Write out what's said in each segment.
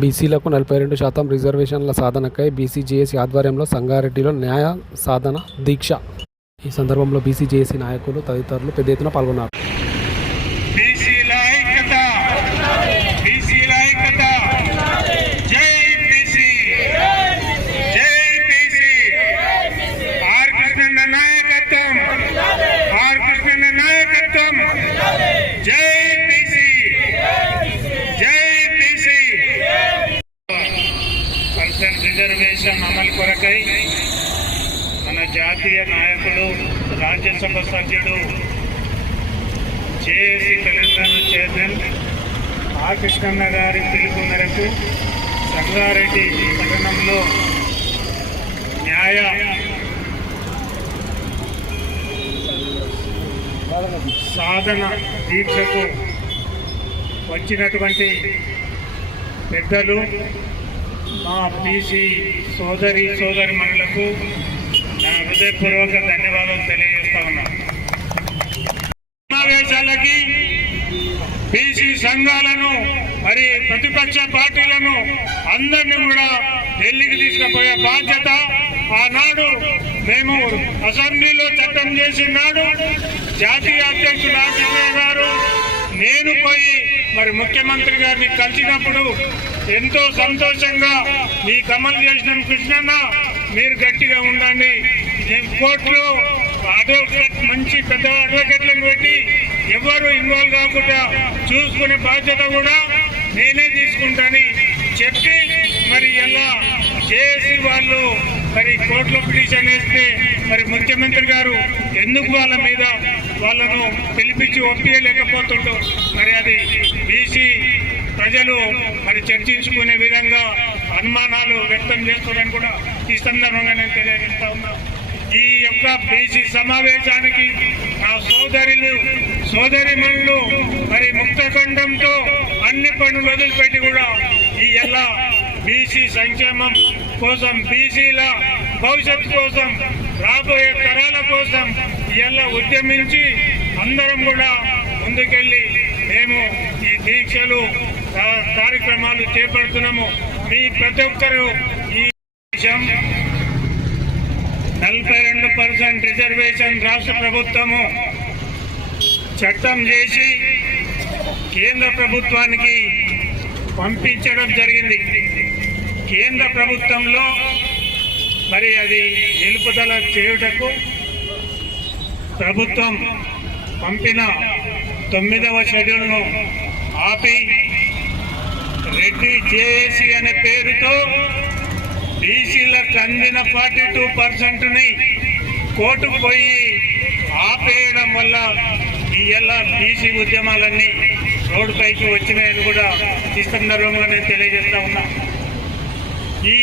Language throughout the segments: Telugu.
బీసీలకు నలభై రెండు శాతం రిజర్వేషన్ల సాధనకై బీసీజేఏసీ ఆధ్వర్యంలో సంగారెడ్డిలో న్యాయ సాధన దీక్ష. ఈ సందర్భంలో బీసీజేఏసీ నాయకులు తదితరులు పెద్ద ఎత్తున పాల్గొన్నారు బీసీల ఐక్యత బీసీల ఐక్యత జై బీసీ జై బీసీ ఆర్ కృష్ణన్న నాయకత్వం ఆర్ కృష్ణన్న నాయకత్వం జై బీసీ జై బీసీ పర్సెంట్ రిజర్వేషన్ అమలు కొరకై మన జాతీయ నాయకుడు రాజ్యసభ సభ్యుడు జేఏసీ తెలంగాణ చైర్మన్ ఆ కృష్ణన్న గారి పిలుపు మేరకు సంగారెడ్డి పట్టణంలో న్యాయ సాధన దీక్షకు వచ్చినటువంటి పెద్దలు మా బీసీ సోదరి సోదరి మనులకు నా హృదయపూర్వక ధన్యవాదాలు తెలియజేస్తా ఉన్నాను సమావేశాలకి బీసీ సంఘాలను మరి ప్రతిపక్ష పార్టీలను అందరినీ కూడా ఢిల్లీకి తీసుకుపోయే బాధ్యత ఆనాడు మేము అసెంబ్లీలో చట్టం చేసిన నాడు జాతీయ అధ్యక్షుడు రాజకీయ గారు నేను పోయి మరి ముఖ్యమంత్రి గారిని కలిసినప్పుడు ఎంతో సంతోషంగా మీకు అమలు చేసిన కృష్ణన్న మీరు గట్టిగా ఉండండి. కోర్టులో అడ్వకేట్ మంచి పెద్ద అడ్వకేట్లను పెట్టి ఎవరు ఇన్వాల్వ్ కాకుండా చూసుకునే బాధ్యత కూడా నేనే తీసుకుంటాని. చెప్పి మరి ఎలా చేసి వాళ్ళు మరి కోర్టులో పిటిషన్ వేస్తే మరి ముఖ్యమంత్రి గారు ఎందుకు వాళ్ళ మీద వాళ్ళను పిలిపించి ఒప్పించలేకపోతుండో మరి అది బీసీ ప్రజలు మరి చర్చించుకునే విధంగా అనుమానాలు వ్యక్తం చేస్తున్నారని కూడా ఈ సందర్భంగా నేను తెలియజేస్తా ఉన్నా. ఈ యొక్క బీసీ సమావేశానికి నా సోదరులు సోదరిమణులు మరి ముక్తఖండంతో అన్ని పనులు వదిలిపెట్టి కూడా ఈ ఎలా బీసీ సంక్షేమం కోసం బీసీల భవిష్యత్తు కోసం రాబోయే తరాల కోసం ఇలా ఉద్యమించి అందరం కూడా ముందుకెళ్ళి మేము ఈ దీక్షలు కార్యక్రమాలు చేపడుతున్నాము. మీ ప్రతి ఒక్కరూ ఈ విషయం నలభై రెండు పర్సెంట్ రిజర్వేషన్ రాష్ట్ర ప్రభుత్వము చట్టం చేసి కేంద్ర ప్రభుత్వానికి పంపించడం జరిగింది. కేంద్ర ప్రభుత్వంలో మరి అది నిలుపుదల చేయుటకు ప్రభుత్వం పంపిన తొమ్మిదవ షెడ్యూల్ను ఆపి రెడ్డి జేఏసీ అనే పేరుతో బీసీలకు అందిన ఫార్టీ టూ పర్సెంట్ని కోర్టుకు పోయి ఆపేయడం వల్ల ఈ ఎలా బీసీ ఉద్యమాలన్నీ రోడ్డుపైకి వచ్చినాయని కూడా ఈ సందర్భంగా నేను తెలియజేస్తా ఉన్నా. ఈ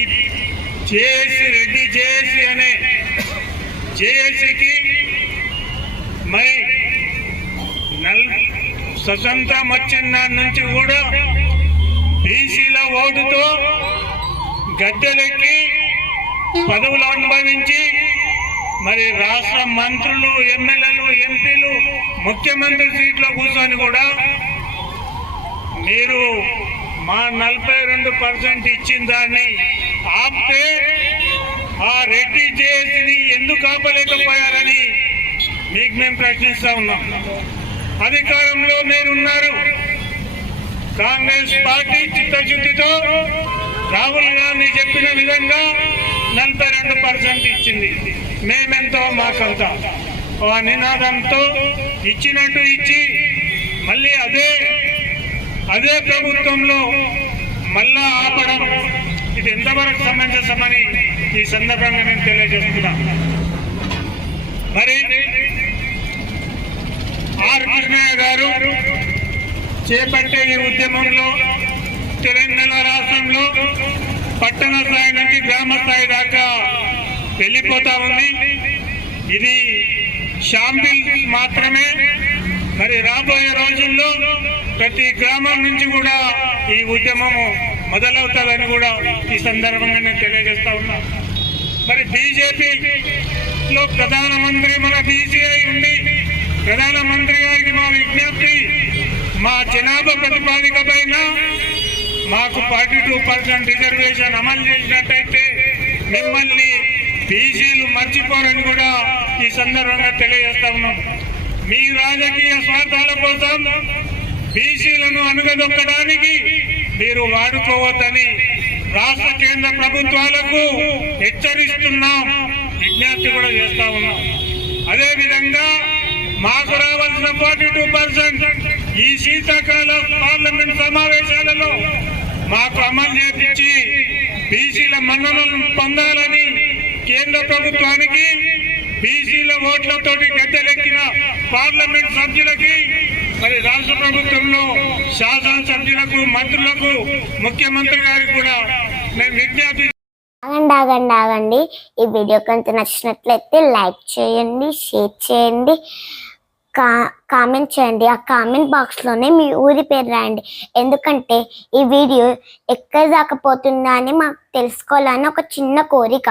జేఏసీ రెడ్డి జేఏసీ అనే జేఏసీకి మై స్వతంత్రం వచ్చిన నుంచి కూడా బీసీల ఓటుతో గద్దెలెక్కి పదవులు అనుభవించి మరి రాష్ట్ర మంత్రులు ఎమ్మెల్యేలు ఎంపీలు ముఖ్యమంత్రి సీట్లో కూర్చొని కూడా మీరు మా నలభై రెండు పర్సెంట్ ఇచ్చిన దాన్ని ఆపితే ఆ రెడ్డి జేఏసీని ఎందుకు ఆపలేకపోయారని మీకు మేము ప్రశ్నిస్తా ఉన్నాం. అధికారంలో మీరున్నారు కాంగ్రెస్ పార్టీ చిత్తశుద్ధితో రాహుల్ గాంధీ చెప్పిన విధంగా నలభై రెండు పర్సెంట్ ఇచ్చింది. మేమెంతో మాకంత. ఆ నినాదంతో ఇచ్చినట్టు ఇచ్చి మళ్ళీ అదే అదే ప్రభుత్వంలో మళ్ళా ఆపడం ఇది ఎంతవరకు సమంజసమని ఈ సందర్భంగా నేను తెలియజేస్తున్నా. మరి ఆర్ కృష్ణయ్య గారు చేపట్టే ఈ ఉద్యమంలో తెలంగాణ రాష్ట్రంలో పట్టణ స్థాయి నుంచి గ్రామ స్థాయి దాకా వెళ్ళిపోతా ఉంది. ఇది షాంపిల్ మాత్రమే. మరి రాబోయే రోజుల్లో ప్రతి గ్రామం నుంచి కూడా ఈ ఉద్యమము మొదలవుతుందని కూడా ఈ సందర్భంగా నేను తెలియజేస్తా ఉన్నా. మరి బీజేపీలో ప్రధానమంత్రి మన బీసీఐ ఉండి ప్రధానమంత్రి గారికి మా విజ్ఞప్తి మా జనాభా ప్రతిపాదిక పైన మాకు ఫార్టీ టూ పర్సెంట్ రిజర్వేషన్ అమలు చేసినట్టయితే మిమ్మల్ని బీసీలు మర్చిపోరని కూడా ఈ సందర్భంగా తెలియజేస్తా ఉన్నాం. మీ రాజకీయ స్వార్థాల కోసం బీసీలను అణగదొక్కడానికి మీరు వాడుకోవద్దని రాష్ట్ర కేంద్ర ప్రభుత్వాలకు హెచ్చరిస్తున్నాం. విజ్ఞప్తి కూడా చేస్తా ఉన్నాం. అదేవిధంగా మాకు రావాల్సిన ఫార్టీ టూ పర్సెంట్ ఈ శీతాకాల పార్లమెంట్ సమావేశాలలో మాకు అమలు చేపించి బీసీల మన్ననలను పొందాలని కేంద్ర ప్రభుత్వానికి బీసీల ఓట్లతోటి గద్దెలెక్కిన పార్లమెంట్ సభ్యులకి మరి రాష్ట్ర ప్రభుత్వంలో శాసనసభ్యులకు మంత్రులకు ముఖ్యమంత్రి గారికి కూడా మేము విజ్ఞప్తి ఆగండి ఆగండి ఆగండి. ఈ వీడియో కనుక నచ్చినట్లయితే లైక్ చేయండి షేర్ చేయండి. కా కామెంట్ చేయండి. ఆ కామెంట్ బాక్స్లోనే మీ ఊరి పేరు రాయండి. ఎందుకంటే ఈ వీడియో ఎక్కడ దాకా పోతుందా అని మాకు తెలుసుకోవాలని ఒక చిన్న కోరిక.